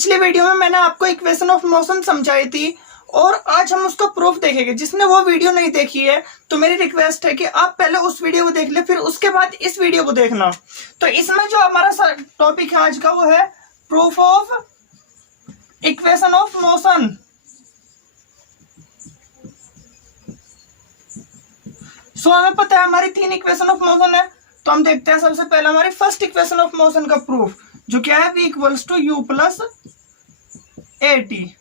पिछले वीडियो में मैंने आपको इक्वेशन ऑफ मोशन समझाई थी और आज हम उसका प्रूफ देखेंगे। जिसने वो वीडियो नहीं देखी है तो मेरी रिक्वेस्ट है कि आप पहले उस वीडियो को देख ले, फिर उसके बाद इस वीडियो को देखना। तो इसमें जो हमारा टॉपिक है आज का वो है proof of equation of motion. So हमें पता है हमारी 3 इक्वेशन ऑफ मोशन है, तो हम देखते हैं सबसे पहले हमारी फर्स्ट इक्वेशन ऑफ मोशन का प्रूफ, जो क्या है v equals to u plus a t.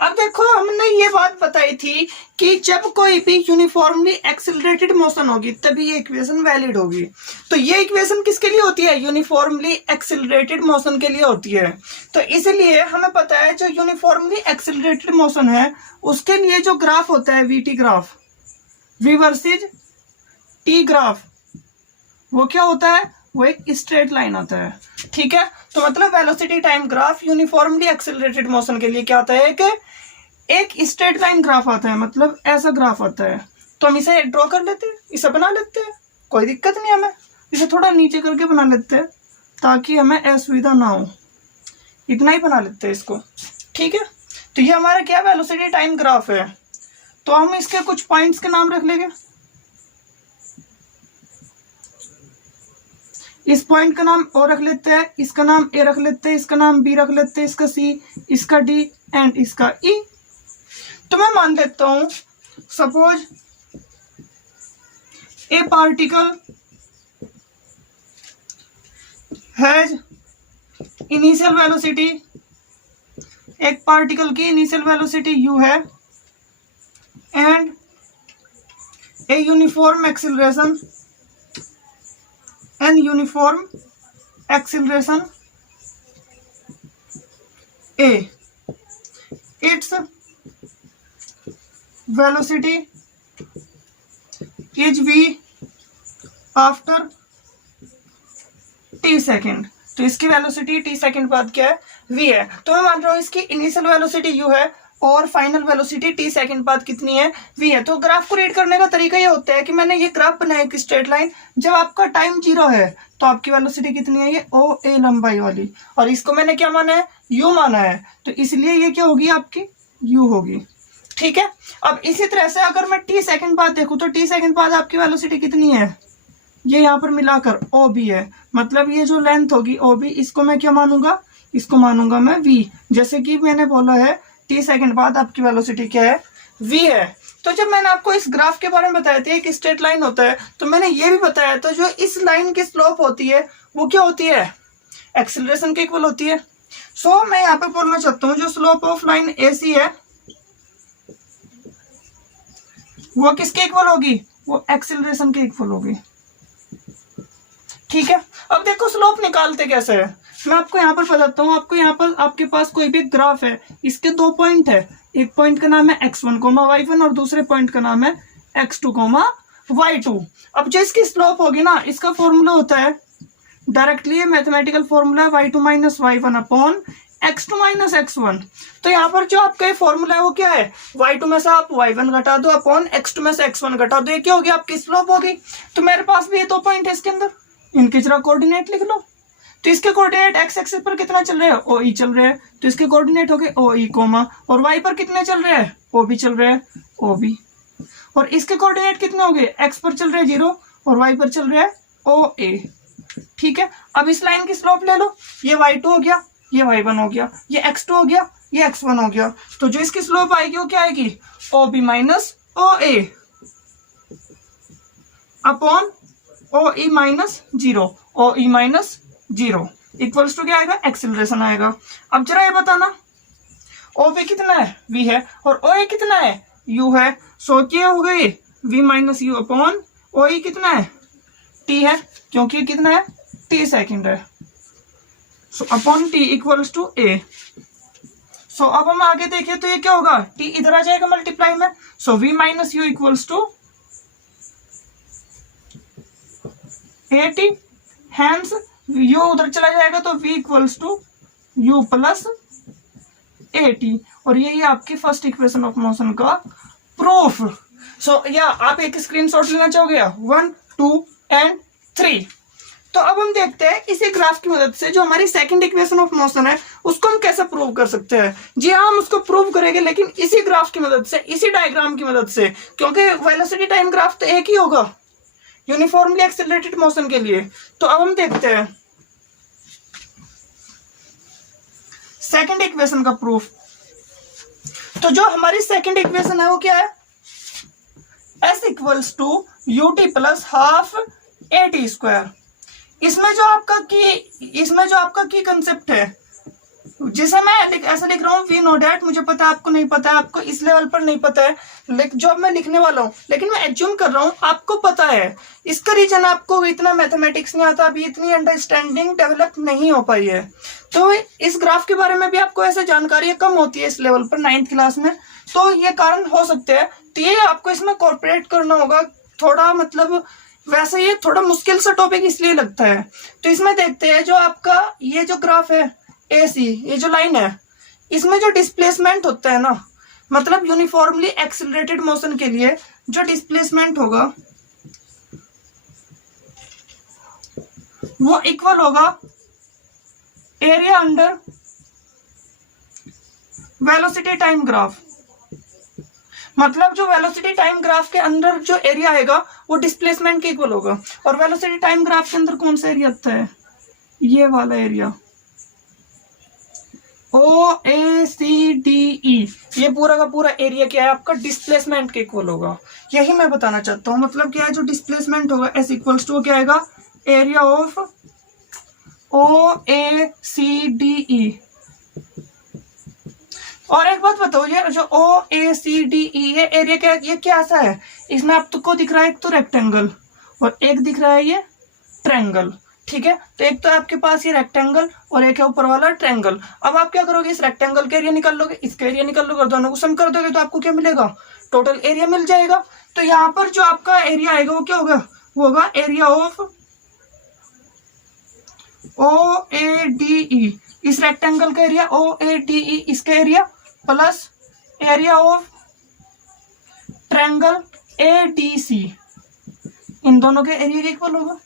अब देखो हमने ये बात बताई थी कि जब कोई भी यूनिफॉर्मली एक्सिलरेटेड मोशन होगी तभी ये इक्वेशन वैलिड होगी। तो ये इक्वेशन किसके लिए होती है? यूनिफॉर्मली एक्सिलरेटेड मोशन के लिए होती है। तो इसलिए हमें पता है जो यूनिफॉर्मली एक्सिलरेटेड मोशन है उसके लिए जो ग्राफ होता है v t graph, v versus t graph, वो क्या होता है? वो एक स्ट्रेट लाइन होता है। ठीक है, तो मतलब velocity time graph uniformly accelerated motion के लिए क्या आता है? एक स्ट्रेट लाइन ग्राफ आता है, मतलब ऐसा ग्राफ आता है। तो हम इसे ड्रॉ कर लेते हैं, इसे बना लेते हैं, कोई दिक्कत नहीं हमें। इसे थोड़ा नीचे करके बना लेते हैं ताकि हमें असुविधा ना हो, इतना ही बना लेते हैं इसको। ठीक है, तो ये हमारा क्या वेलोसिटी टाइम ग्राफ है। तो हम इसके कुछ पॉइंट्स के नाम रख लेंगे। इस पॉइंट का नाम ओ रख लेते हैं, इसका नाम ए रख लेते हैं, इसका नाम बी रख लेते हैं, इसका सी, इसका डी एंड इसका ई। तो मैं मान लेता हूं suppose A particle has initial velocity, एक पार्टिकल की इनिशियल वेलोसिटी u है and a uniform acceleration and uniform acceleration a. Its velocity is v after t second. तो इसकी वेलोसिटी t सेकेंड बाद क्या है? v है। तो मैं मान रहा हूं इसकी इनिशियल वेलोसिटी u है और फाइनल वेलोसिटी t सेकेंड बाद कितनी है? v है। तो ग्राफ को रीड करने का तरीका ये होता है कि मैंने ये ग्राफ बनाया एक स्ट्रेट लाइन, जब आपका टाइम 0 है तो आपकी वेलोसिटी कितनी है? ये ओ ए लंबाई वाली, और इसको मैंने क्या माना है? u माना है, तो इसलिए ये क्या होगी? आपकी u होगी। ठीक है, अब इसी तरह से अगर मैं t सेकेंड बाद देखूं तो t सेकेंड बाद आपकी वेलोसिटी कितनी है? ये यहाँ पर मिलाकर ओ बी है, मतलब ये जो लेंथ होगी ओ बी, इसको मैं क्या मानूंगा? इसको मानूंगा मैं v। जैसे कि मैंने बोला है t सेकेंड बाद आपकी वेलोसिटी क्या है? v है। तो जब मैंने आपको इस ग्राफ के बारे में बताया था एक स्ट्रेट लाइन होता है, तो मैंने ये भी बताया था जो इस लाइन की स्लोप होती है वो क्या होती है? एक्सिलरेशन के इक्वल होती है। सो मैं यहाँ पे बोलना चाहता हूँ जो स्लोप ऑफ लाइन AC है वो किसके इक्वल होगी? वो एक्सिलरेशन के इक्वल होगी। ठीक है, अब देखो स्लोप निकालते कैसे है, मैं आपको यहाँ पर बताता हूँ। आपको यहाँ पर आपके पास कोई भी ग्राफ है, इसके 2 पॉइंट है, एक पॉइंट का नाम है x1, y1 और दूसरे पॉइंट का नाम है x2, y2। अब जो इसकी स्लोप होगी ना, इसका फॉर्मूला होता है डायरेक्टली, मैथमेटिकल फॉर्मूला है y2 minus y1 upon x2 minus x1। तो यहाँ पर जो आपका फॉर्मूला है वो क्या है? y2 में से आप y1 घटा दो अपॉन x2 में से x1 घटा दो, ये क्या होगी? आपकी स्लोप होगी। तो मेरे पास भी ये 2 पॉइंट है इसके अंदर, इनके जरा कोऑर्डिनेट लिख लो। तो इसके कोऑर्डिनेट एक्स एक्सिस पर कितना चल रहे हैं? ओ ई चल रहे हैं, तो इसके कोऑर्डिनेट हो गए ओ ई कोमा, और वाई पर कितने चल रहे हैं? ओ बी चल रहे हैं, ओ बी। और इसके कोऑर्डिनेट कितने हो गए? एक्स पर चल रहे हैं 0 और वाई पर चल रहे हैं ओ ए। ठीक है, अब इस लाइन की स्लोप ले लो, ये y2 हो गया, ये y1 हो गया, ये x2 हो गया, ये x1 हो गया। तो जो इसकी स्लोप आएगी वो क्या आएगी? O B minus O A upon O E minus 0, O E minus 0 equals to क्या आएगा? एक्सिलरेशन आएगा। अब जरा ये बताना ओ बी कितना है? v है, और ओ ए कितना है? u है। सो क्या हो गई? v माइनस यू अपॉन ओ ई कितना है? t है, क्योंकि कितना है? t सेकेंड है। So upon t equals to a। So अब हम आगे देखें तो ये क्या होगा? t इधर आ जाएगा मल्टीप्लाई में, so v minus u equals to at, hence u उधर चला जाएगा तो v equals to u plus at, और यही आपकी फर्स्ट इक्वेशन ऑफ मोशन का प्रूफ। सो या आप एक स्क्रीनशॉट लेना चाहोगे 1, 2 एंड 3। तो अब हम देखते हैं इसी ग्राफ की मदद से जो हमारी सेकंड इक्वेशन ऑफ मोशन है उसको हम कैसे प्रूव कर सकते हैं। जी हाँ, हम उसको प्रूव करेंगे, लेकिन इसी ग्राफ की मदद से, इसी डायग्राम की मदद से, क्योंकि वेलोसिटी टाइम ग्राफ तो एक ही होगा यूनिफॉर्मली एक्सेलरेटेड मोशन के लिए। तो अब हम देखते हैं सेकंड इक्वेशन का प्रूफ। तो जो हमारी सेकंड इक्वेशन है वो क्या है, s equals to u t plus half a t square. इसमें जो आपका की कंसेप्ट है, जिसे मैं ऐसे लिख रहा हूँ, वी नो डैट, मुझे पता है आपको नहीं पता है, आपको इस लेवल पर नहीं पता है, लेकिन जो मैं लिखने वाला हूँ, लेकिन मैं एज्यूम कर रहा हूँ आपको पता है। इसका रीजन आपको इतना मैथमेटिक्स नहीं आता, अभी इतनी अंडरस्टैंडिंग डेवलप नहीं हो पाई है। तो इस ग्राफ के बारे में भी आपको ऐसे जानकारी कम होती है इस लेवल पर 9th क्लास में, तो ये कारण हो सकते हैं। तो ये आपको इसमें कॉर्पोरेट करना होगा थोड़ा, मतलब वैसे ये थोड़ा मुश्किल सा टॉपिक इसलिए लगता है। तो इसमें देखते हैं जो आपका ये जो ग्राफ है AC, ये जो लाइन है, इसमें जो डिस्प्लेसमेंट होता है ना, मतलब यूनिफॉर्मली एक्सेलरेटेड मोशन के लिए जो डिस्प्लेसमेंट होगा वो इक्वल होगा area under velocity time graph. मतलब जो वेलोसिटी टाइम ग्राफ के अंदर जो एरिया आएगा वो डिस्प्लेसमेंट के इक्वल होगा। और वेलोसिटी टाइम ग्राफ के अंदर कौन सा एरिया आता है, ये वाला एरिया OACDE, ये पूरा का पूरा एरिया क्या है आपका, डिस्प्लेसमेंट के इक्वल होगा। यही मैं बताना चाहता हूँ। मतलब क्या है, जो डिस्प्लेसमेंट होगा S इक्वल्स टू क्या आएगा, एरिया ऑफ OACDE। और एक बात बताओ, ये जो OACDE ये एरिया क्या, ये कैसा है, इसमें आपको दिख रहा है एक तो रेक्टेंगल और एक दिख रहा है ये ट्रायंगल, ठीक है। तो एक तो आपके पास ये रेक्टेंगल और एक है ऊपर वाला ट्रायंगल। अब आप क्या करोगे, इस रेक्टेंगल का एरिया निकाल लोगे, इसका एरिया निकाल लोगे और दोनों को सम कर दोगे तो आपको क्या मिलेगा, टोटल एरिया मिल जाएगा। तो यहाँ पर जो आपका एरिया आएगा वो क्या होगा, वो होगा एरिया ऑफ OADE, इस रेक्टेंगल का एरिया OADE, इसका area plus area of triangle ADC, इन दोनों के एरिया के इक्वल होगा,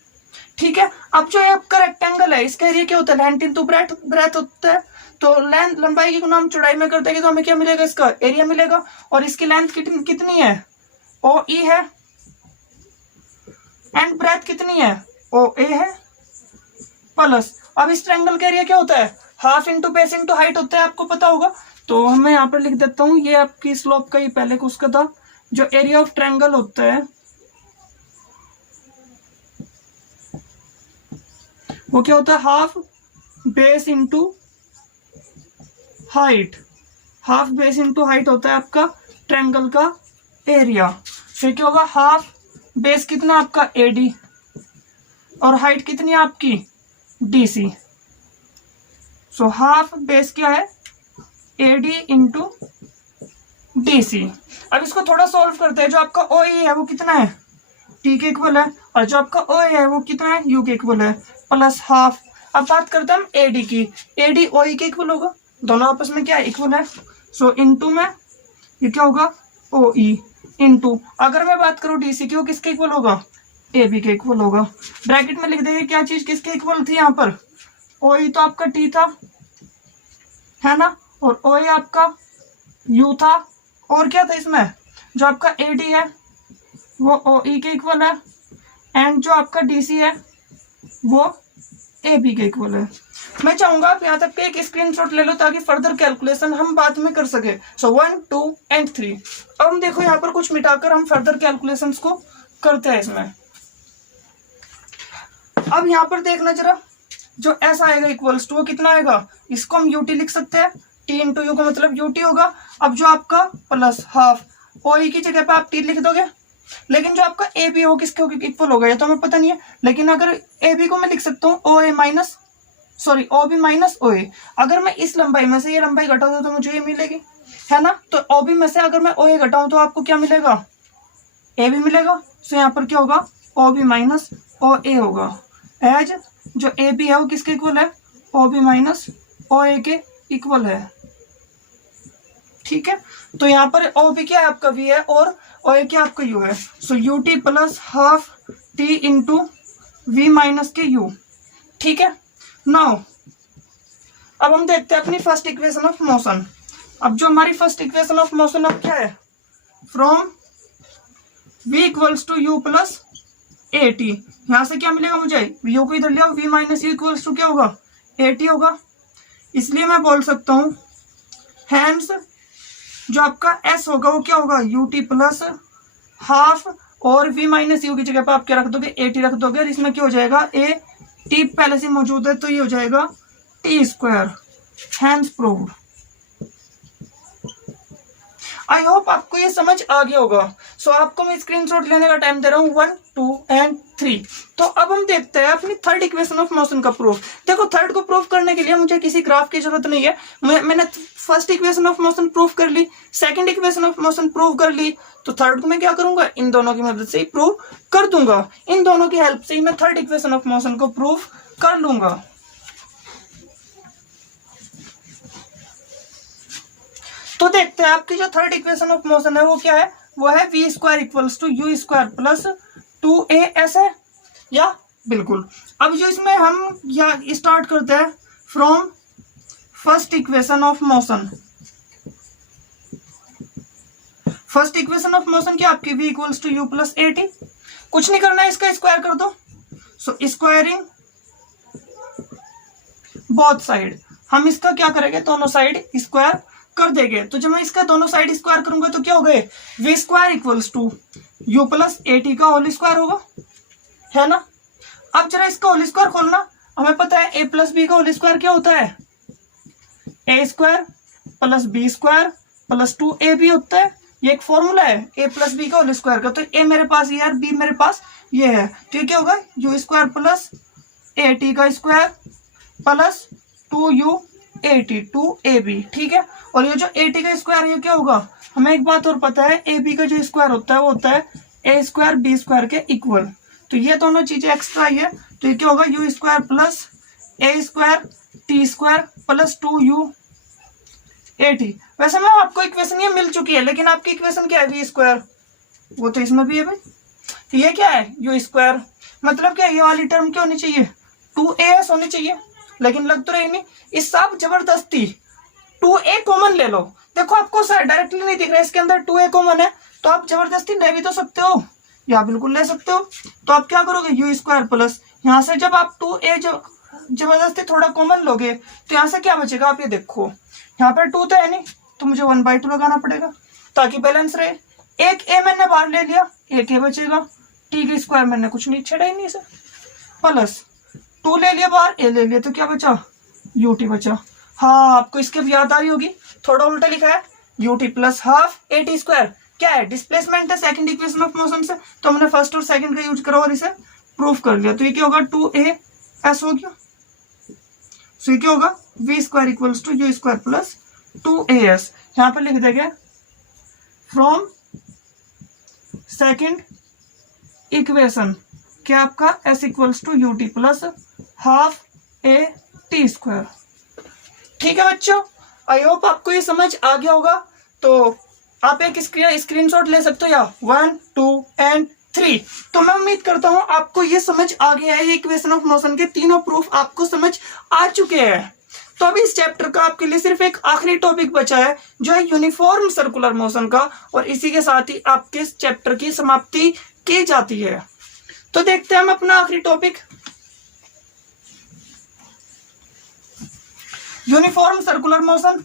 ठीक है। अब जो आपका रेक्टेंगल है इसका एरिया क्या होता है, लेंथ इनटू ब्रेथ होता है। तो लेंथ, लंबाई की गुना हम चौड़ाई में कर देंगे तो हमें क्या मिलेगा, इसका एरिया मिलेगा। और इसकी लेंथ कितनी है, OE है, एंड ब्रेथ कितनी है, OA है, प्लस अब इस ट्रायंगल का एरिया क्या होता है, half into base into height होता है, आपको पता होगा। तो मैं यहाँ पर लिख देता हूँ, ये आपकी स्लोप का ही पहले को उसका था, जो एरिया ऑफ ट्रायंगल होता है वो क्या होता है, half base into height. Half base into height होता है आपका ट्रायंगल का एरिया। फिर क्या होगा, हाफ बेस कितना आपका AD और हाइट कितनी आपकी DC। सो हाफ बेस क्या है, AD इंटू DC। अब इसको थोड़ा सॉल्व करते हैं। जो आपका OE है वो कितना है, T के इक्वल है, और जो आपका OA है वो कितना है, U के इक्वल है, प्लस हाफ। अब बात करते हैं हम AD की, AD OE के इक्वल होगा, दोनों आपस में क्या इक्वल है। सो इनटू में ये क्या होगा, OE इनटू, अगर मैं बात करूं DC की, वो किसके इक्वल होगा, AB के इक्वल होगा। ब्रैकेट में लिख देंगे क्या चीज किसके इक्वल थी, यहाँ पर OE तो आपका T था, है ना, और OA आपका U था, और क्या था इसमें, जो आपका AD है वो OE के इक्वल है, एंड जो आपका DC है वो AB के इक्वल है। मैं चाहूंगा आप यहाँ तक एक स्क्रीनशॉट ले लो ताकि फर्दर कैलकुलेशन हम बाद में कर सके। सो 1, 2 एंड 3। अब हम देखो यहाँ पर कुछ मिटाकर हम फर्दर कैलकुलेशंस को करते हैं इसमें। अब यहाँ पर देखना जरा, जो ऐसा आएगा इक्वल्स टू, वो कितना आएगा, इसको हम UT लिख सकते हैं, T इंटू यू का मतलब UT होगा। अब जो आपका प्लस हाफ, OE की जगह पे आप T लिख दोगे, लेकिन जो आपका AB हो किसके इक्वल होगा ये तो हमें पता नहीं है, लेकिन अगर AB को मैं लिख सकता हूँ OB माइनस OA। अगर मैं इस लंबाई में से ये लंबाई घटा दूं तो मुझे ये मिलेगी, है ना। तो OB में से अगर मैं OA घटाऊं तो आपको क्या मिलेगा, AB मिलेगा। सो यहाँ पर क्या होगा, OB माइनस OA होगा, एज जो AB है वो किसके इक्वल है, OB माइनस OA के इक्वल है, ठीक है। तो यहाँ पर OB क्या है आपका V है और OA क्या आपका U है। सो UT plus half T into v minus के u। ठीक है, नाउ अब हम देखते हैं अपनी फर्स्ट इक्वेशन ऑफ मोशन। अब जो हमारी फर्स्ट इक्वेशन ऑफ मोशन अब क्या है, from v equals to u plus a t. यहां से क्या मिलेगा मुझे, u को इधर ले आओ, v minus u equals to क्या होगा, ए टी होगा। इसलिए मैं बोल सकता हूं हैंस जो आपका s होगा वो क्या होगा, u टी प्लस हाफ, और v माइनस u की जगह पर आप क्या रख दोगे, ए टी रख दोगे, और इसमें क्या हो जाएगा, ए टी पहले से मौजूद है तो ये हो जाएगा t square. Hence proved. I hope आपको ये समझ आ गया होगा। सो आपको मैं स्क्रीनशॉट लेने का टाइम दे रहा हूँ 1, 2 एंड 3। तो अब हम देखते हैं अपनी थर्ड इक्वेशन ऑफ मोशन का प्रूफ। देखो थर्ड को प्रूफ करने के लिए मुझे किसी ग्राफ की जरूरत नहीं है। मैंने first equation of motion proof कर ली, second equation of motion proof कर ली, तो थर्ड को मैं क्या करूंगा, इन दोनों की मदद से ही प्रूव कर दूंगा। इन दोनों की हेल्प से ही मैं थर्ड इक्वेशन ऑफ मोशन को प्रूफ कर लूंगा। तो देखते हैं आपकी जो थर्ड इक्वेशन ऑफ मोशन है वो क्या है, वो है v square equals to u square plus 2as है या, बिल्कुल। अब जो इसमें हम या स्टार्ट करते हैं from first equation of motion. First equation of motion क्या आपकी v equals to u plus a t. कुछ नहीं करना है, इसका स्क्वायर कर दो। सो स्क्वायरिंग बोथ साइड, हम इसका क्या करेंगे, दोनों साइड स्क्वायर कर देंगे। तो जब मैं इसका दोनों साइड स्क्वायर करूंगा तो क्या हो गए, v square equals to u plus a t का होल स्क्वायर होगा, है ना। अब जरा इसका होल स्क्वायर खोलना, हमें पता है ए प्लस बी का होल स्क्वायर क्या होता है, a square plus b square plus 2ab होता है। ये एक फॉर्मूला है ए प्लस बी का होल स्क्वायर का। तो ए मेरे पास ये है, बी मेरे पास ये है, तो ये क्या होगा, u square plus a t का square plus 2u a t 2ab। ठीक है, और ये जो ए टी का स्क्वायर ये क्या होगा, हमें एक बात और पता है, ए बी का जो स्क्वायर होता है वो होता है ए स्क्वायर बी स्क्वायर के इक्वल। तो ये दोनों चीजें एक्स्ट्रा ही है, तो ये क्या होगा, u square plus A square T square plus 2u a T. वैसे मैं आपको इक्वेशन ये मिल चुकी है, लेकिन आपकी इक्वेशन क्या है, वी स्क्वायर, वो तो इसमें भी है भाई। ये क्या है, यू स्क्वायर, मतलब क्या, ये वाली टर्म क्या होनी चाहिए, 2as होनी चाहिए, लेकिन लग तो रही नहीं। इस आप जबरदस्ती 2a कॉमन ले लो। देखो आपको सर डायरेक्टली नहीं दिख रहा है, इसके अंदर 2a कॉमन है, तो आप जबरदस्ती ले भी तो सकते हो, या बिल्कुल ले सकते हो। तो आप क्या करोगे, यू स्क्वायर प्लस, यहाँ से जब आप 2a जबरदस्ती थोड़ा कॉमन लोगे तो यहाँ से क्या बचेगा, आप ये देखो, यहाँ पर 2 तो है नहीं, तो मुझे 1/2 लगाना पड़ेगा ताकि बैलेंस रहे। एक a मैंने बाहर ले लिया, एक a बचेगा, टी का स्क्वायर मैंने कुछ नहीं छेड़ा ही नहीं इसे, प्लस 2 ले लिया बाहर, a ले लिया, तो क्या बचा, ut बचा। हाँ, आपको इसके याद आ रही होगी, थोड़ा उल्टा लिखा है, ut plus half a t square क्या है, डिस्प्लेसमेंट है सेकंड इक्वेशन ऑफ मोशन से, तो हमने फर्स्ट और सेकंड का यूज करा और इसे प्रूफ कर लिया। तो ये क्या होगा, 2as हो गया। सो ये क्या होगा, v square equals to u square plus 2as। यहाँ पर लिख देंगे फ्रॉम सेकंड इक्वेशन क्या आपका s equals to u t plus half a t square. ठीक है बच्चों, आई होप आपको ये समझ आ गया होगा। तो आप एक स्क्रीनशॉट ले सकते हो, या 1, 2 एंड 3। तो मैं उम्मीद करता हूं आपको ये समझ आ गया है, ये इक्वेशन ऑफ मोशन के तीनों प्रूफ आपको समझ आ चुके हैं। तो अभी इस चैप्टर का आपके लिए सिर्फ एक आखिरी टॉपिक बचा है, जो है यूनिफॉर्म सर्कुलर मोशन का, और इसी के साथ ही आपके इस चैप्टर की समाप्ति की जाती है। तो देखते हैं हम अपना आखिरी टॉपिक, यूनिफॉर्म सर्कुलर मोशन।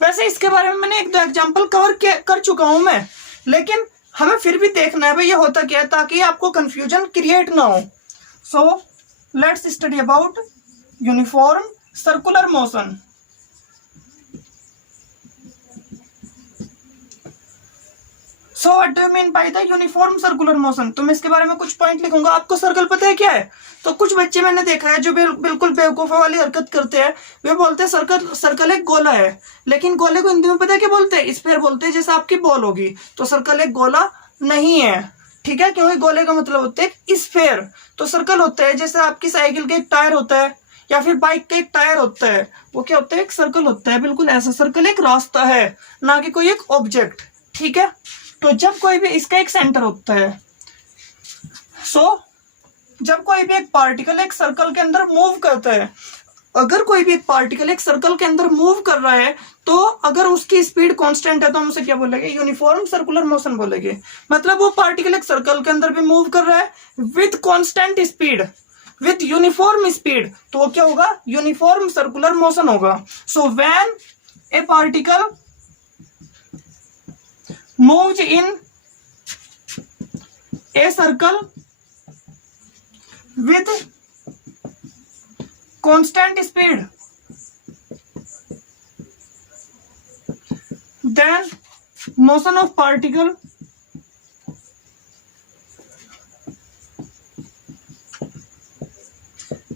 वैसे इसके बारे में मैंने 1-2 एग्जांपल कवर कर चुका हूं मैं, लेकिन हमें फिर भी देखना है भाई ये होता क्या है, ताकि आपको कंफ्यूजन क्रिएट ना हो। So let's study about uniform circular motion. So what do you mean by the uniform circular motion. तो मैं इसके बारे में कुछ पॉइंट लिखूंगा। आपको सर्कल पता है क्या है? तो कुछ बच्चे मैंने देखा है जो बिल्कुल बेवकूफा वाली हरकत करते हैं। वे बोलते हैं सर्कल एक गोला है, लेकिन गोले को हिंदी में पता है क्या बोलते हैं? स्फीयर बोलते हैं, जैसे आपकी बॉल होगी। तो सर्कल एक गोला नहीं है, ठीक है, क्योंकि गोले का मतलब होता है स्फीयर। तो सर्कल होता है जैसे आपकी साइकिल के एक टायर होता है या फिर बाइक का एक टायर होता है, वो क्या होता है? एक सर्कल होता है। बिल्कुल ऐसा सर्कल एक रास्ता है, ना कि कोई एक ऑब्जेक्ट, ठीक है। तो जब कोई भी इसका एक सेंटर होता है, सो जब कोई भी एक पार्टिकल एक सर्कल के अंदर मूव करता है, अगर कोई भी एक पार्टिकल एक सर्कल के अंदर मूव कर रहा है तो अगर उसकी स्पीड कांस्टेंट है तो हम उसे क्या बोलेंगे, यूनिफॉर्म सर्कुलर मोशन बोलेंगे। मतलब वो पार्टिकल एक सर्कल के अंदर भी मूव कर रहा है with constant speed, with uniform speed, तो वो क्या होगा, यूनिफॉर्म सर्कुलर मोशन होगा। So when A particle moves in a circle with constant speed, then motion of particle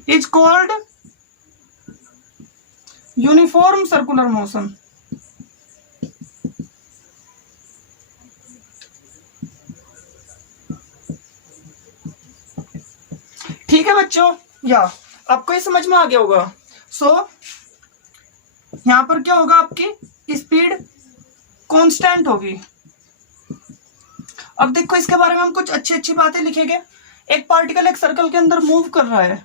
is called uniform circular motion। ठीक है बच्चों, या आपको ये समझ में आ गया होगा। सो यहां पर क्या होगा, आपकी स्पीड कांस्टेंट होगी। अब देखो इसके बारे में हम कुछ अच्छी अच्छी बातें लिखेंगे। एक पार्टिकल एक सर्कल के अंदर मूव कर रहा है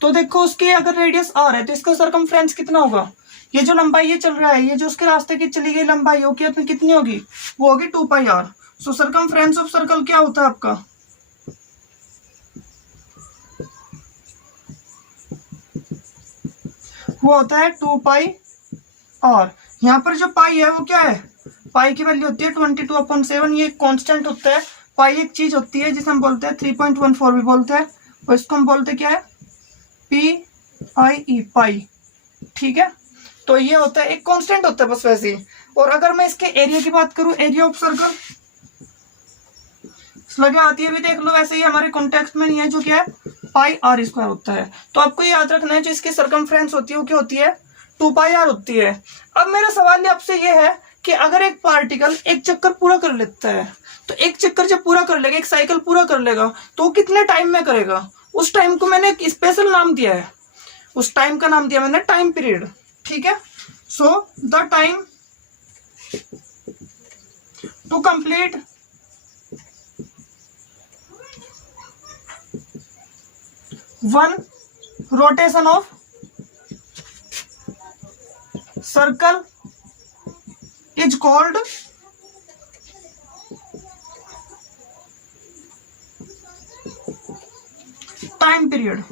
तो देखो उसकी अगर रेडियस r है तो इसका सरकमफ्रेंस कितना होगा, ये जो लंबाई ये चल रहा है, ये जो उसके रास्ते की चली गई लंबाई होगी अपनी कितनी होगी, वो होगी 2πr। So circumference of circle क्या होता है आपका, वो होता है 2πr। यहाँ पर जो पाई है वो क्या है, पाई की वैल्यू होती है 22/7। ये कांस्टेंट होता है। पाई एक चीज होती है जिसे हम बोलते हैं 3.14 भी बोलते हैं, और इसको हम बोलते क्या है, PIE, पाई। ठीक है, तो ये होता है एक कांस्टेंट होता है बस वैसे ही। और अगर मैं इसके एरिया की बात करूं, एरिया ऑफ सर्कल लगे आती है भी देख लो, वैसे ही हमारे कॉन्टेक्स्ट में नहीं है, जो क्या है πr² होता है। तो आपको याद रखना है जो इसकी सरकमफ्रेंस होती है वो क्या होती है, 2πr होती है। अब मेरा सवाल आपसे ये है कि अगर एक पार्टिकल एक चक्कर पूरा कर लेता है तो एक चक्कर जब पूरा कर लेगा, एक साइकिल पूरा कर लेगा, तो वो कितने टाइम में करेगा, उस टाइम को मैंने एक स्पेशल नाम दिया है, उस टाइम का नाम दिया मैंने टाइम पीरियड। ठीक है, so the time to complete one rotation of circle is called time period।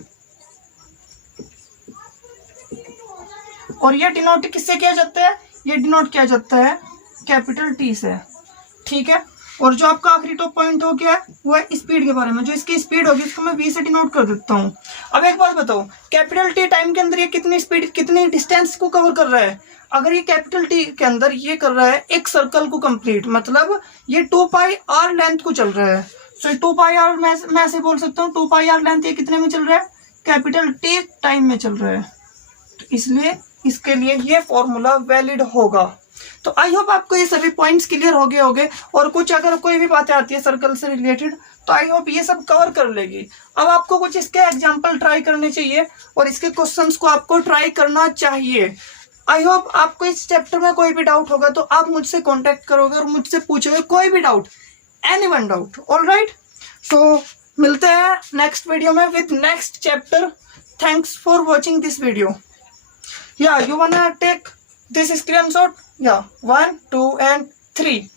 और ये डिनोट किससे किया जाता है, ये डिनोट किया जाता है कैपिटल T से। ठीक है, और जो आपका आखिरी टॉप पॉइंट हो क्या है, वो है स्पीड के बारे में। जो इसकी स्पीड होगी इसको मैं v से डिनोट कर देता हूँ। अब एक बात बताओ, कैपिटल T टाइम के अंदर ये कितनी स्पीड, कितनी डिस्टेंस को कवर कर रहा है, अगर ये कैपिटल T के अंदर ये कर रहा है एक सर्कल को कंप्लीट, मतलब ये 2πr लेंथ को चल रहा है। सो 2πr मैं ऐसे बोल सकता हूँ 2πr लेंथ ये कितने में चल रहा है, कैपिटल T टाइम में चल रहा है, तो इसलिए इसके लिए ये फॉर्मूला वैलिड होगा। तो आई होप आपको ये सभी पॉइंट्स क्लियर हो गए होंगे, और कुछ अगर कोई भी बातें आती है सर्कल से रिलेटेड तो आई होप ये सब कवर कर लेगी। अब आपको कुछ इसके एग्जांपल ट्राई करने चाहिए और इसके क्वेश्चंस को आपको ट्राई करना चाहिए। आई होप आपको इस चैप्टर में कोई भी डाउट होगा तो आप मुझसे कांटेक्ट करोगे और मुझसे पूछोगे कोई भी doubt, any one doubt. Alright, so मिलते हैं नेक्स्ट वीडियो में with next chapter. Thanks for watching this video. Yeah you wanna take this screenshot, yeah, 1 2 and 3।